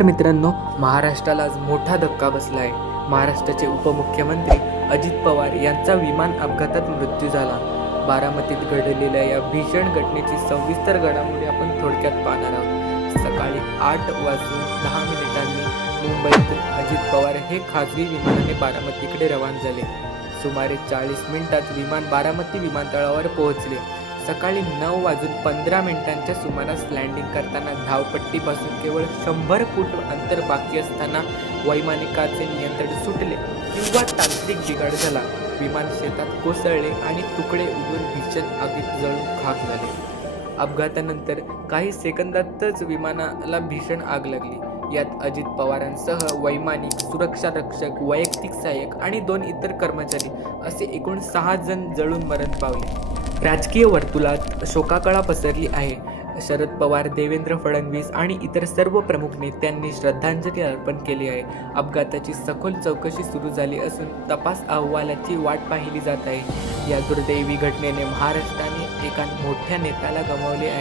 तर मित्रांनो, महाराष्ट्राला आज मोठा धक्का बसला आहे. महाराष्ट्राचे उपमुख्यमंत्री अजित पवार यांचा विमान अपघातात मृत्यू झाला. बारामतीत घडलेल्या या भीषण घटनेची सविस्तर घडामोडी आपण थोडक्यात पाहणार आहोत. सकाळी 8:10 मुंबईतून अजित पवार हे खाजगी विमानाने बारामतीकडे रवाना झाले. सुमारे 40 मिनिटात विमान बारामती विमानतळावर पोहोचले. सकाळी 9:15 सुमारास लँडिंग करताना धावपट्टीपासून केवळ 100 फूट अंतर बाकी असताना वैमानिकाचे नियंत्रण सुटले किंवा तांत्रिक बिघाड झाला. विमान शेतात कोसळले आणि तुकडे उडून भीषण आगीत जळून खाक झाले. अपघातानंतर काही सेकंदातच विमानाला भीषण आग लागली. यात अजित पवारांसह वैमानिक, सुरक्षा रक्षक, वैयक्तिक सहाय्यक आणि 2 इतर कर्मचारी असे एकूण 6 जण जळून मरण पावले. राजकीय वर्तुळात शोकाकळा पसरली आहे. शरद पवार, देवेंद्र फडणवीस आणि इतर सर्व प्रमुख नेत्यांनी श्रद्धांजली अर्पण केली आहे. अपघाताची सखोल चौकशी सुरू झाली असून तपास अहवालाची वाट पाहिली जात आहे. या दुर्दैवी घटनेने महाराष्ट्राने एका मोठ्या नेत्याला गमावले आहे.